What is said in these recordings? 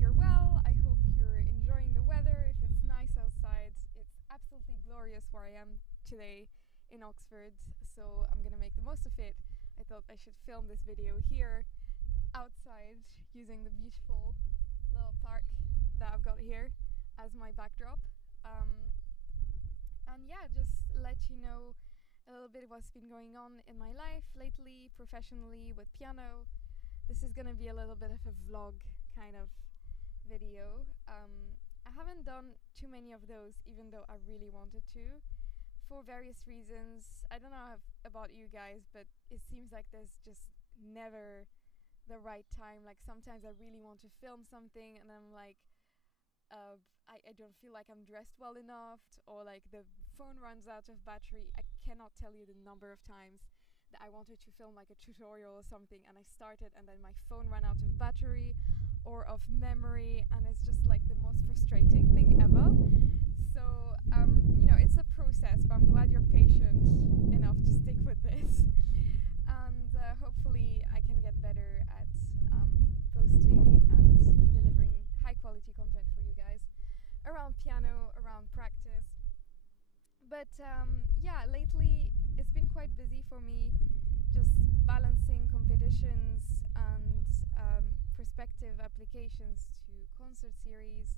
you're well. I hope you're enjoying the weather. If it's nice outside, it's absolutely glorious where I am today in Oxford. So I'm gonna make the most of it. I thought I should film this video here outside using the beautiful little park that I've got here as my backdrop. And yeah, just let you know a little bit what's been going on in my life lately, professionally with piano. This is gonna be a little bit of a vlog kind of video. I haven't done too many of those, even though I really wanted to, for various reasons. I don't know about you guys, but it seems like there's just never the right time. Like sometimes I really want to film something and I'm like, I don't feel like I'm dressed well enough, or like the phone runs out of battery. I cannot tell you the number of times that I wanted to film like a tutorial or something and I started and then my phone ran out of battery or of memory, and it's just like the most frustrating thing ever. So it's a process, but I'm glad you're patient enough to stick with this. And hopefully I can get better at posting and delivering high quality content for you guys around piano, around practice. But lately it's been quite busy for me, just balancing competitions and prospective applications to concert series,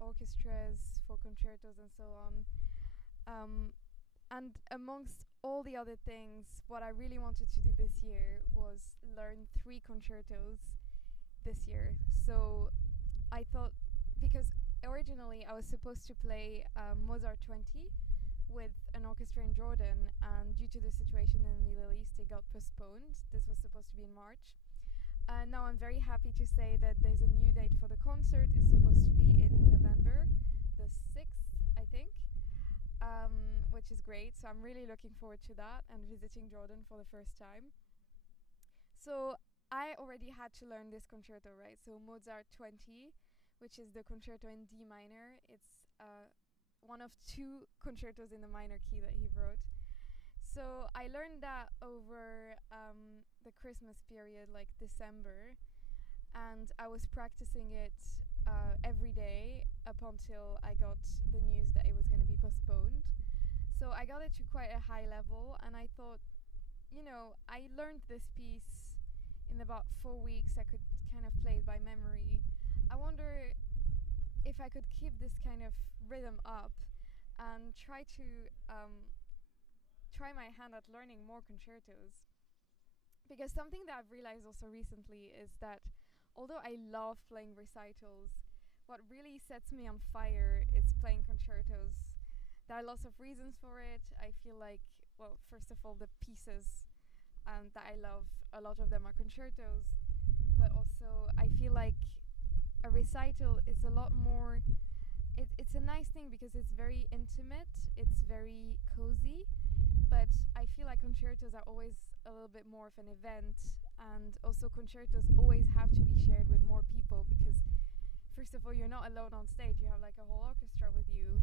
orchestras for concertos and so on. And amongst all the other things, what I really wanted to do this year was learn 3 concertos this year. So I thought, because originally I was supposed to play Mozart 20 with an orchestra in Jordan, and due to the situation in the Middle East it got postponed. This was supposed to be in March. And now I'm very happy to say that there's a new date for the concert. It's supposed to be in November the 6th, I think, which is great. So I'm really looking forward to that and visiting Jordan for the first time. So I already had to learn this concerto, right? So Mozart 20, which is the concerto in D minor. It's one of 2 concertos in the minor key that he wrote. So I learned that over the Christmas period, like December, and I was practicing it every day up until I got the news that it was going to be postponed. So I got it to quite a high level, and I thought, I learned this piece in about 4 weeks. I could kind of play it by memory. I wonder if I could keep this kind of rhythm up and try my hand at learning more concertos. Because something that I've realized also recently is that although I love playing recitals, what really sets me on fire is playing concertos. There are lots of reasons for it. I feel like, well, first of all, the pieces that I love, a lot of them are concertos, but also I feel like a recital is a lot more, it's a nice thing because it's very intimate, it's very cozy, but I feel like concertos are always a little bit more of an event, and also concertos always have to be shared with more people because first of all, you're not alone on stage, you have like a whole orchestra with you.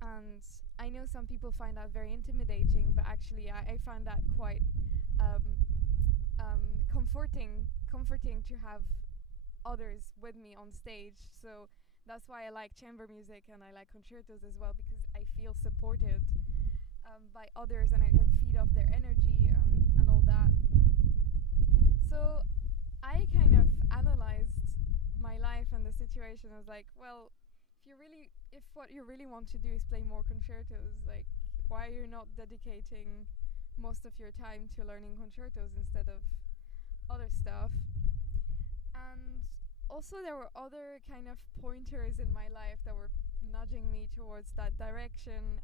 And I know some people find that very intimidating, but actually I find that quite comforting to have others with me on stage. So that's why I like chamber music and I like concertos as well, because I feel supported by others and I can feed off their energy and all that. So I kind of analyzed my life and the situation. I was like, well, if what you really want to do is play more concertos, like why are you not dedicating most of your time to learning concertos instead of other stuff? And also there were other kind of pointers in my life that were nudging me towards that direction.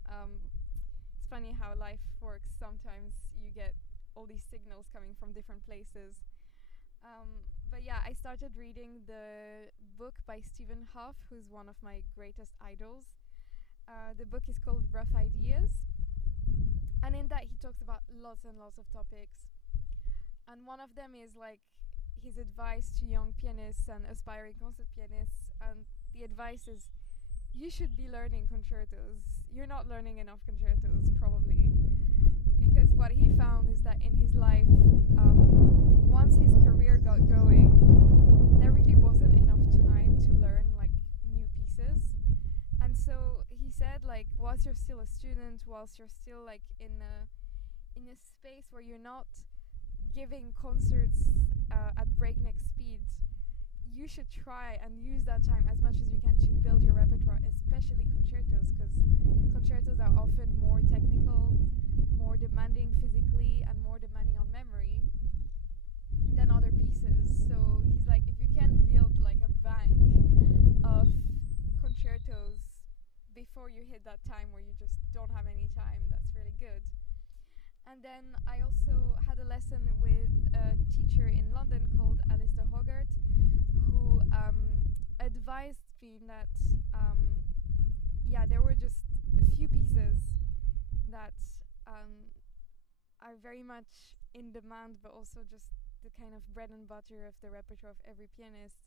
It's funny how life works. Sometimes you get all these signals coming from different places. But yeah, I started reading the book by Stephen Hoff, who's one of my greatest idols. The book is called Rough Ideas, and in that he talks about lots and lots of topics. And one of them is like his advice to young pianists and aspiring concert pianists. And the advice is, you should be learning concertos. You're not learning enough concertos, probably. Because what he found is that in his life, once his career got going, there really wasn't enough whilst you're still a student, whilst you're still like in a space where you're not giving concerts at breakneck speed, you should try and use that time as much as you can to build your repertoire, especially concertos, because concertos are often more technical, more demanding physically, and more demanding on memory than other pieces. So he's like, if you can build like a bank of concertos before you hit that time where you just don't have any time, that's really good. And then I also had a lesson with a teacher in London called Alistair Hogarth, who advised me that, there were just a few pieces that are very much in demand, but also just the kind of bread and butter of the repertoire of every pianist.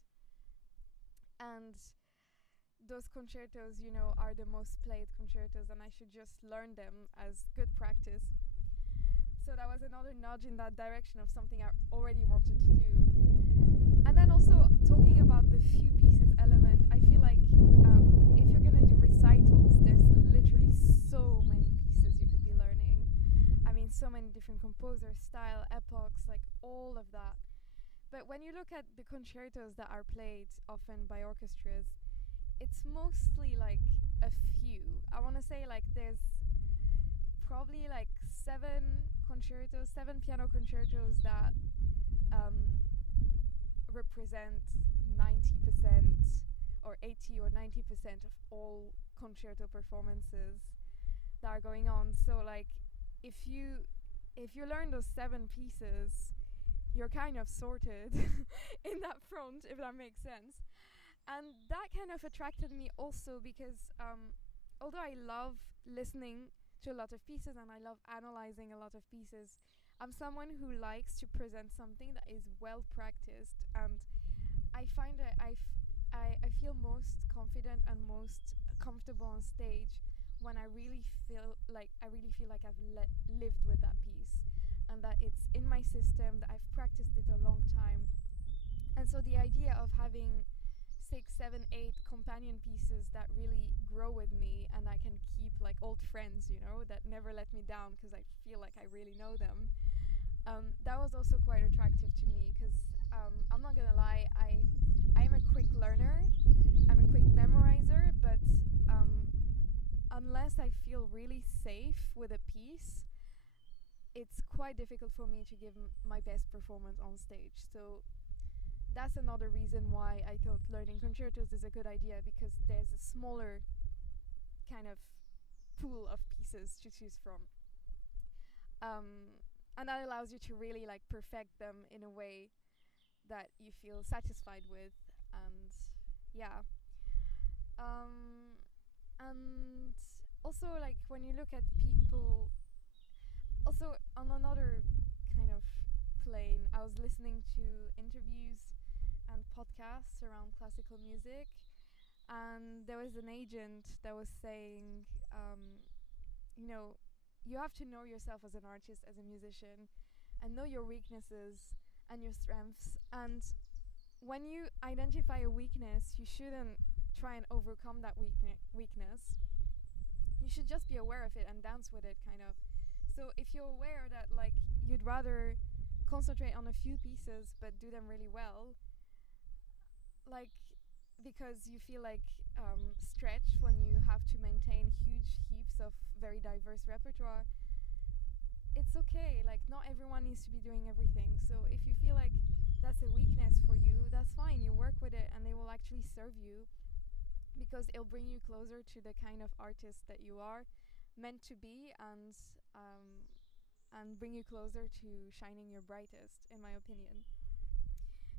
And those concertos, are the most played concertos, and I should just learn them as good practice. So that was another nudge in that direction of something I already wanted to do. And then also talking about the few pieces element, I feel like if you're gonna do recitals, there's literally so many pieces you could be learning. I mean, so many different composers, style, epochs, like all of that. But when you look at the concertos that are played often by orchestras, it's mostly like a few. I want to say like there's probably like seven piano concertos that represent 90% or 80 or 90% of all concerto performances that are going on. So like if you learn those seven pieces, you're kind of sorted in that front, if that makes sense. And that kind of attracted me also because although I love listening to a lot of pieces and I love analyzing a lot of pieces, I'm someone who likes to present something that is well practiced, and I find that I feel most confident and most comfortable on stage when I really feel like I've lived with that piece, and that it's in my system, that I've practiced it a long time. And so the idea of having 6, 7, 8 companion pieces that really grow with me and I can keep like old friends, that never let me down because I feel like I really know them. That was also quite attractive to me because I'm not gonna lie, I'm a quick learner, I'm a quick memorizer, but unless I feel really safe with a piece, it's quite difficult for me to give my best performance on stage. So that's another reason why I thought learning concertos is a good idea, because there's a smaller kind of pool of pieces to choose from. And that allows you to really like perfect them in a way that you feel satisfied with. And yeah. And also like when you look at people, also on another kind of plane, I was listening to interviews and podcasts around classical music, and there was an agent that was saying, you have to know yourself as an artist, as a musician, and know your weaknesses and your strengths. And when you identify a weakness, you shouldn't try and overcome that weakness. You should just be aware of it and dance with it, kind of. So if you're aware that like you'd rather concentrate on a few pieces but do them really well, like because you feel like stretched when you have to maintain huge heaps of very diverse repertoire, it's okay. Like not everyone needs to be doing everything. So if you feel like that's a weakness for you, that's fine. You work with it and it will actually serve you, because it'll bring you closer to the kind of artist that you are meant to be, and bring you closer to shining your brightest, in my opinion.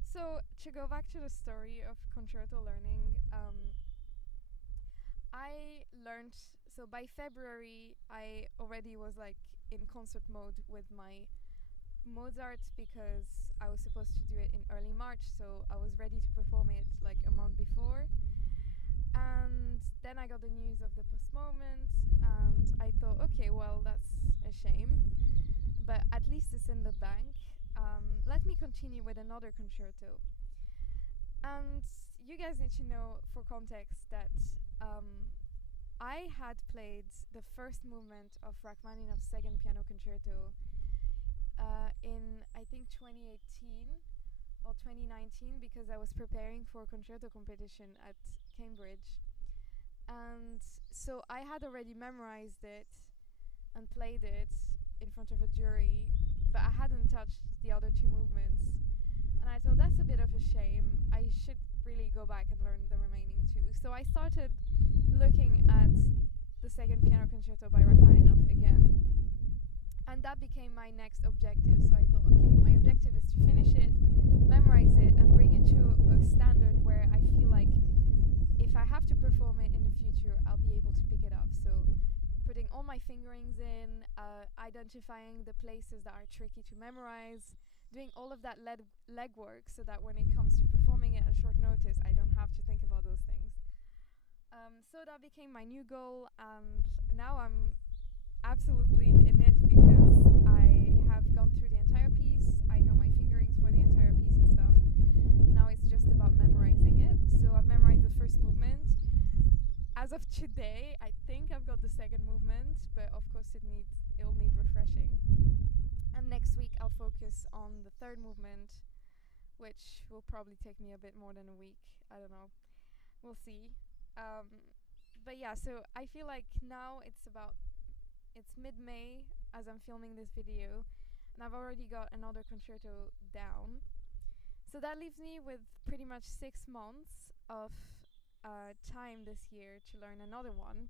So to go back to the story of concerto learning, I learned, so by February I already was like in concert mode with my Mozart, because I was supposed to do it in early March, so I was ready to perform it like a month before. And then I got the news of the postponement, and I thought, okay, well, that's a shame, but at least it's in the bank. Let me continue with another concerto. And you guys need to know, for context, that I had played the first movement of Rachmaninoff's second piano concerto in I think 2018 or 2019 because I was preparing for a concerto competition at Cambridge. And so I had already memorized it and played it in front of a jury, but I hadn't touched the other two movements. And I thought that's a bit of a shame. I should really go back and learn the remaining two. So I started looking at the second piano concerto by Rachmaninoff again. And that became my next objective. So I thought, okay, my objective is to finish it, memorize it, and bring it to a standard where I feel like if I have to perform it in the future, I'll be able to pick it up. So putting all my fingerings in, identifying the places that are tricky to memorize, doing all of that legwork so that when it comes to performing it at short notice, I don't have to think about those things. So that became my new goal, and now I'm absolutely in it because I have gone through the entire piece. I know my fingerings for the entire piece and stuff. Now it's just about memorizing it. So I've memorized the first movement. As of today, I think I've got the second movement, but of course it'll need refreshing. And next week I'll focus on the third movement, which will probably take me a bit more than a week. I don't know. We'll see. But yeah, so I feel like now it's mid-May as I'm filming this video, and I've already got another concerto down. So that leaves me with pretty much 6 months of time this year to learn another one.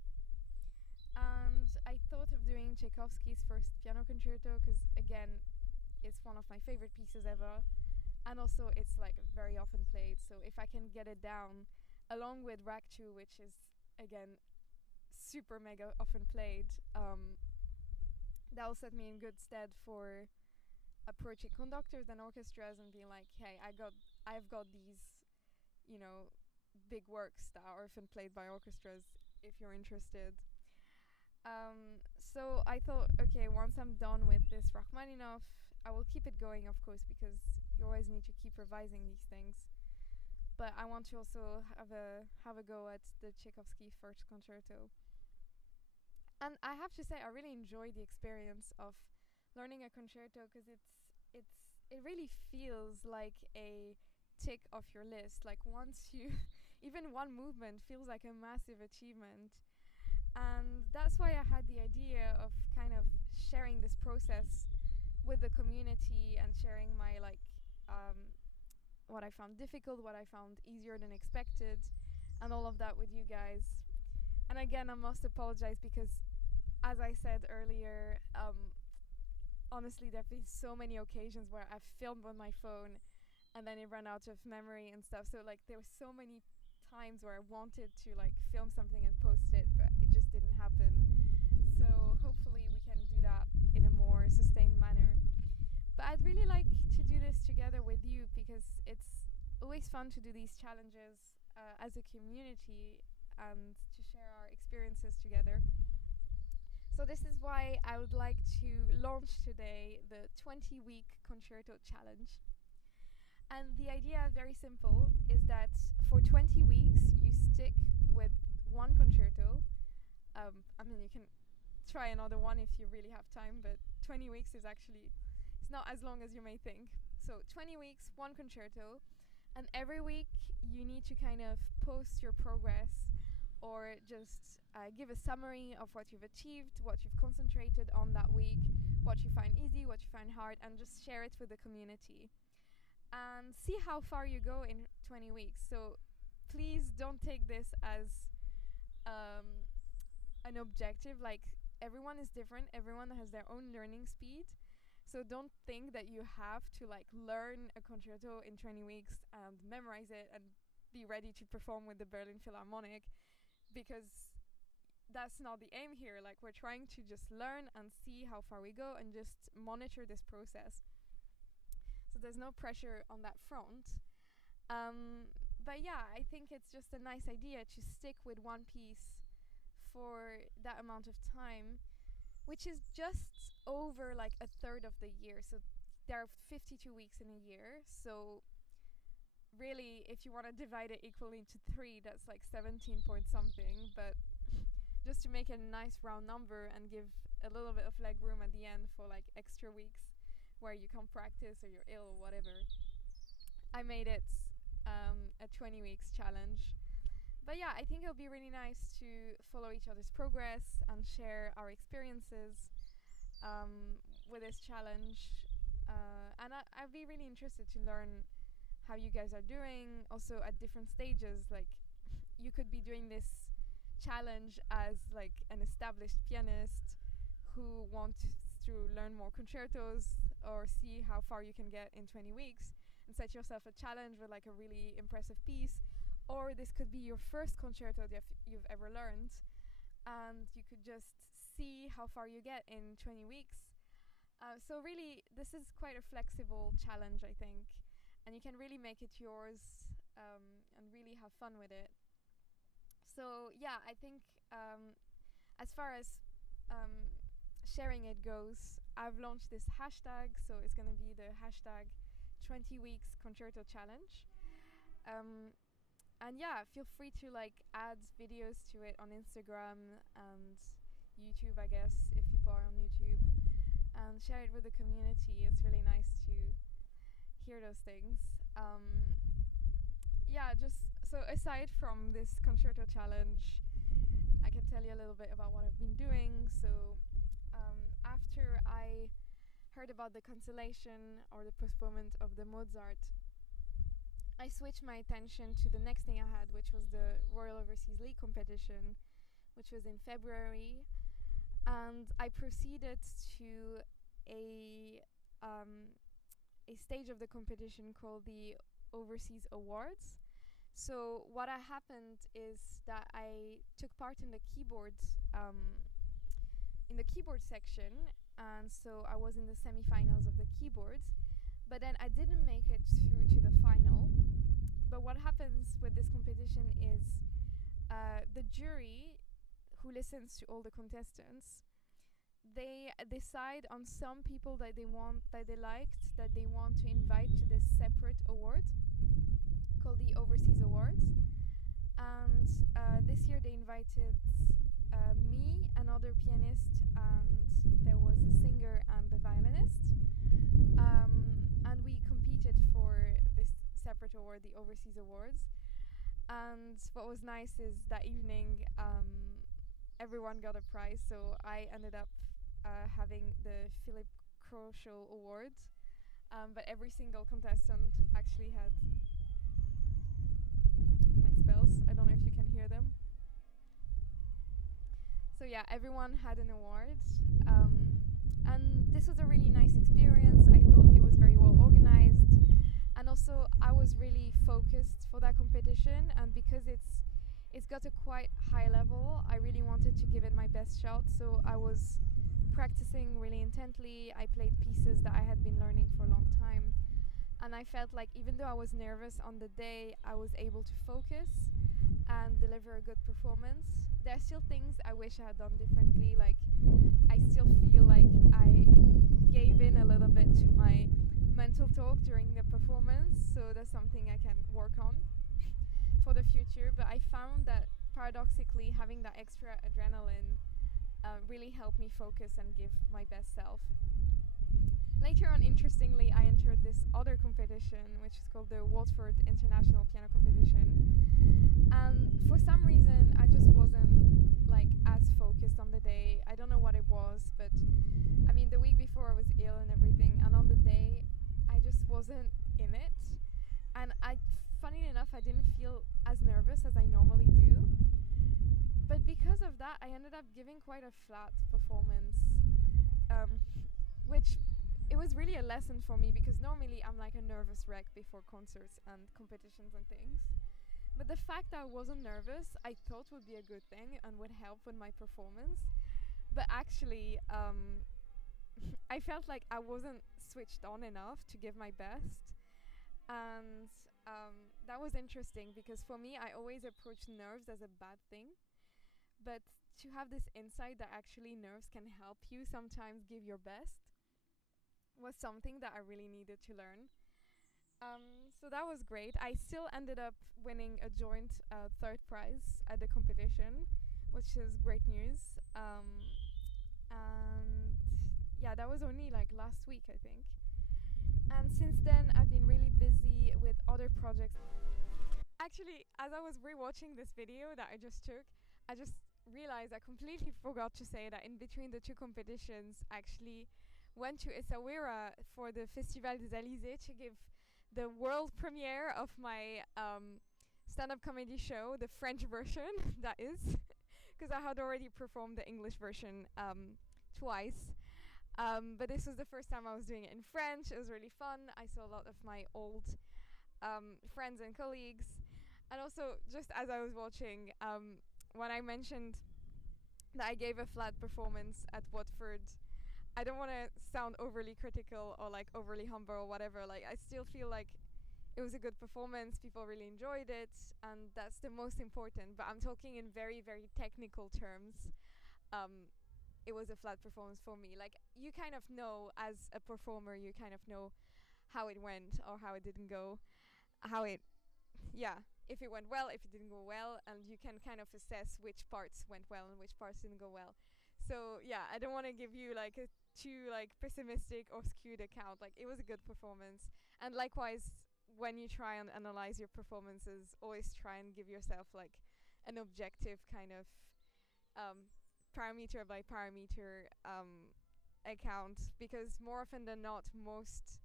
And I thought of doing Tchaikovsky's first piano concerto because, again, it's one of my favorite pieces ever. And also, it's like very often played. So if I can get it down, along with Rag 2, which is, again, super mega often played, that'll set me in good stead for approaching conductors and orchestras and being like, hey, I've got these, big works that are often played by orchestras if you're interested. So I thought, okay, once I'm done with this Rachmaninoff, I will keep it going, of course, because you always need to keep revising these things. But I want to also have a go at the Tchaikovsky first concerto. And I have to say, I really enjoy the experience of learning a concerto because it really feels like a tick off your list. Like once you, even one movement feels like a massive achievement. And that's why I had the idea of kind of sharing this process with the community and sharing my what I found difficult, what I found easier than expected, and all of that with you guys. And again, I must apologize because, as I said earlier, honestly, there have been so many occasions where I've filmed on my phone and then it ran out of memory and stuff. So like there were so many times where I wanted to like film something and post it, but it just didn't happen. So hopefully we can do that in a more sustained manner. But I'd really like to do this together with you because it's always fun to do these challenges as a community and to share our experiences together. So this is why I would like to launch today the 20-week concerto challenge. And the idea, very simple, is that for 20 weeks you stick with one concerto. You can try another one if you really have time, but 20 weeks is actually, it's not as long as you may think. So 20 weeks, one concerto, and every week you need to kind of post your progress or just give a summary of what you've achieved, what you've concentrated on that week, what you find easy, what you find hard, and just share it with the community. And see how far you go in 20 weeks. So please don't take this as an objective. Like, everyone is different, everyone has their own learning speed. So don't think that you have to like learn a concerto in 20 weeks and memorize it and be ready to perform with the Berlin Philharmonic, because that's not the aim here. Like, we're trying to just learn and see how far we go and just monitor this process. So there's no pressure on that front. But yeah, I think it's just a nice idea to stick with one piece for that amount of time, which is just over like a third of the year. So there are 52 weeks in a year. So really, if you want to divide it equally into 3, that's like 17 point something. But just to make it a nice round number and give a little bit of leg room at the end for like extra weeks where you can't practice or you're ill or whatever. I made it a 20 weeks challenge. But yeah, I think it'll be really nice to follow each other's progress and share our experiences with this challenge. And I'd be really interested to learn how you guys are doing, also at different stages. Like, you could be doing this challenge as like an established pianist who wants to learn more concertos or see how far you can get in 20 weeks and set yourself a challenge with like a really impressive piece. Or this could be your first concerto that you've ever learned, and you could just see how far you get in 20 weeks. So really, this is quite a flexible challenge, I think, and you can really make it yours and really have fun with it. So yeah, I think as far as sharing it goes, I've launched this hashtag, so it's going to be the hashtag 20 weeks concerto challenge. And yeah, feel free to like add videos to it on Instagram and YouTube, I guess, if people are on YouTube, and share it with the community. It's really nice to hear those things. Yeah, just so aside from this concerto challenge, I can tell you a little bit about what I've been doing. So after I heard about the cancellation or the postponement of the Mozart, I switched my attention to the next thing I had, which was the Royal Overseas League competition, which was in February. And I proceeded to a stage of the competition called the Overseas Awards. So what happened is that I took part in the keyboard section, and so I was in the semi-finals of the keyboards. But then I didn't make it through to the final. But what happens with this competition is the jury, who listens to all the contestants, they decide on some people that they want to invite to this separate award called the Overseas Awards. And this year they invited me, another pianist, and there was a singer and a violinist. And we competed for this separate award, the Overseas Awards. And what was nice is that evening everyone got a prize, so I ended up having the Philip Kroschel Award, but every single contestant actually had my spells. I don't know if you can hear them. So yeah, everyone had an award, and this was a really nice experience. I thought it was very well organized, and also I was really focused for that competition, and because it's got a quite high level, I really wanted to give it my best shot. So I was practicing really intently. I played pieces that I had been learning for a long time, and I felt like even though I was nervous on the day, I was able to focus and deliver a good performance. There are still things I wish I had done differently, like I still feel like I gave in a little bit to my mental talk during the performance, so that's something I can work on for the future. But I found that paradoxically having that extra adrenaline really helped me focus and give my best self. Later on, interestingly, I entered this other competition, which is called the Watford International Piano Competition. And for some reason, I just wasn't like as focused on the day. I don't know what it was, but I mean, the week before I was ill and everything, and on the day, I just wasn't in it. And funny enough, I didn't feel as nervous as I normally do. But because of that, I ended up giving quite a flat performance, which it was really a lesson for me, because normally I'm like a nervous wreck before concerts and competitions and things. But the fact that I wasn't nervous, I thought would be a good thing and would help with my performance. But actually, I felt like I wasn't switched on enough to give my best. And that was interesting, because for me, I always approach nerves as a bad thing. But to have this insight that actually nerves can help you sometimes give your best was something that I really needed to learn. So that was great. I still ended up winning a joint third prize at the competition, which is great news. And yeah, that was only like last week, I think. And since then, I've been really busy with other projects. Actually, as I was rewatching this video that I just took, I just realized I completely forgot to say that in between the two competitions, I actually went to Essaouira for the Festival des Alizés to give the world premiere of my stand-up comedy show, the French version, that is, because I had already performed the English version twice. But this was the first time I was doing it in French. It was really fun. I saw a lot of my old friends and colleagues. And also, just as I was watching, when I mentioned that I gave a flat performance at Watford, I don't want to sound overly critical or like overly humble or whatever. Like, I still feel like it was a good performance. People really enjoyed it, and that's the most important. But I'm talking in very, very technical terms. It was a flat performance for me. Like, you kind of know as a performer, you kind of know how it went or how it didn't go, how it, yeah, if it went well, if it didn't go well, and you can kind of assess which parts went well and which parts didn't go well. So yeah, I don't want to give you like a too like pessimistic or skewed account. Like, it was a good performance, and likewise, when you try and analyze your performances, always try and give yourself like an objective kind of um, parameter by parameter account, because more often than not, most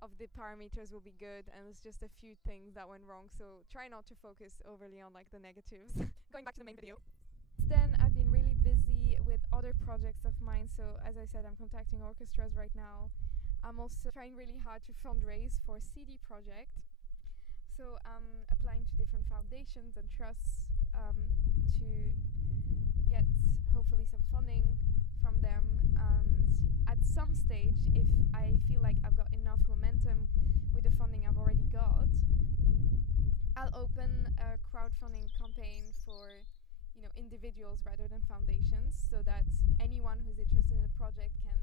of the parameters will be good, and it's just a few things that went wrong. So try not to focus overly on like the negatives. Going back to the main video. Then I've been really busy with other projects of mine. So as I said, I'm contacting orchestras right now. I'm also trying really hard to fundraise for a CD project. So I'm applying to different foundations and trusts to get hopefully some funding from them. And at some stage, if I feel like I've got enough momentum with the funding I've already got, I'll open a crowdfunding campaign for individuals rather than foundations, so that anyone who's interested in a project can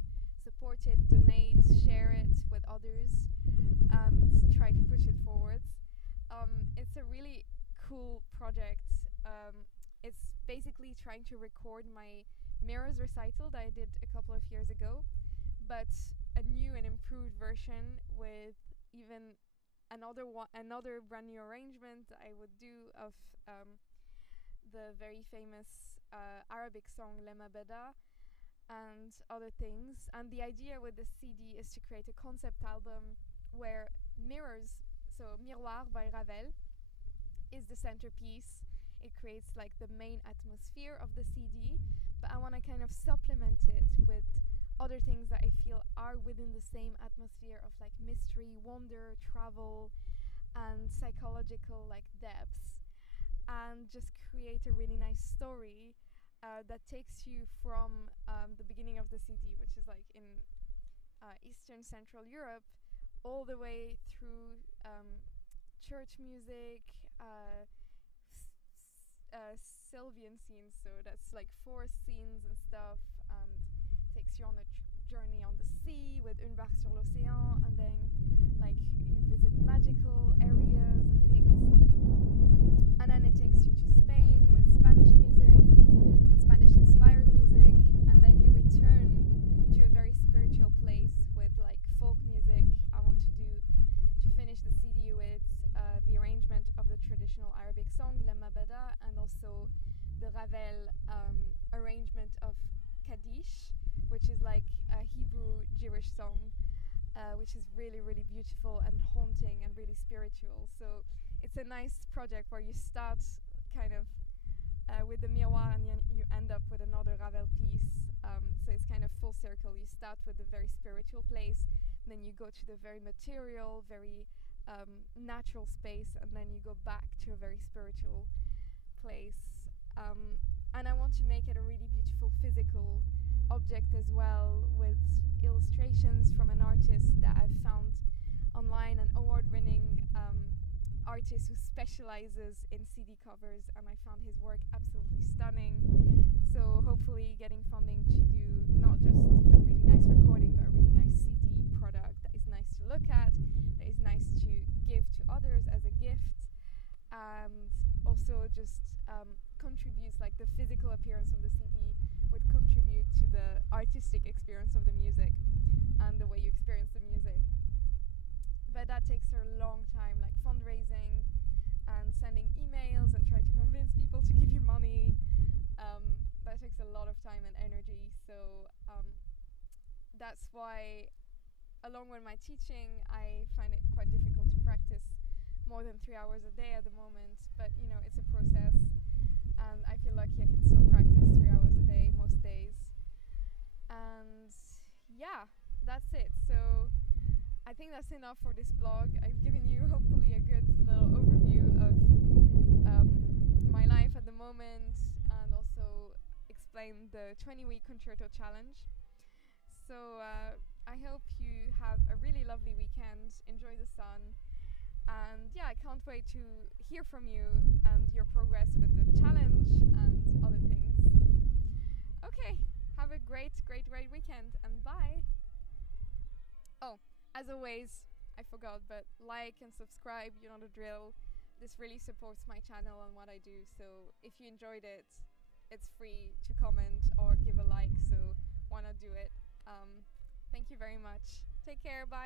support it, donate, share it with others, and try to push it forwards. It's a really cool project. It's basically trying to record my Mirrors recital that I did a couple of years ago, but a new and improved version with even another brand new arrangement I would do of the very famous Arabic song Lema Beda and other things. And the idea with the CD is to create a concept album where Mirrors, so Miroir by Ravel, is the centerpiece. It creates like the main atmosphere of the CD, but I want to kind of supplement it with other things that I feel are within the same atmosphere of like mystery, wonder, travel, and psychological like depths, and just create a really nice story that takes you from the beginning of the CD, which is like in Eastern Central Europe, all the way through church music, Sylvian scenes, so that's like forest scenes and stuff, and takes you on a journey on the sea with Une barque sur l'océan, and then like you visit magical areas and things, and then it takes you to Spain with Spanish music and Spanish inspired music, and then you return to a very spiritual place with like folk music. I want to finish the CD with the arrangement of the traditional Arabic song Lema Beda, and also the Ravel arrangement of Kaddish, which is like a Hebrew Jewish song, which is really, really beautiful and haunting and really spiritual. So it's a nice project where you start kind of with the miroir, and then you end up with another Ravel piece. So it's kind of full circle. You start with the very spiritual place, then you go to the very material, very natural space, and then you go back to a very spiritual place. And I want to make it a really beautiful physical object as well, with illustrations from an artist that I've found online, an award-winning artist who specializes in CD covers, and I found his work absolutely stunning. So hopefully getting funding to do not just a really nice recording, but a really nice CD product that is nice to look at, that is nice to give to others as a gift, and also just contributes, like the physical appearance of the CD would contribute to the artistic experience of the music and the way you experience the music. But that takes a long time, like fundraising and sending emails and trying to convince people to give you money. That takes a lot of time and energy. So that's why, along with my teaching, I find it quite difficult to practice more than 3 hours a day at the moment. But you know, it's a process, and I feel lucky I can still practice 3 hours a day most days. And yeah, that's it. So I think that's enough for this blog. I've given you hopefully a good little overview of my life at the moment, and also explain the 20-week concerto challenge. So I hope you have a really lovely weekend. Enjoy the sun. And yeah, I can't wait to hear from you and your progress with the challenge and other things. Okay, have a great weekend, and bye. Oh, as always, I forgot, but like and subscribe, you know the drill. This really supports my channel and what I do. So if you enjoyed it, it's free to comment or give a like. So why not do it? Thank you very much. Take care. Bye.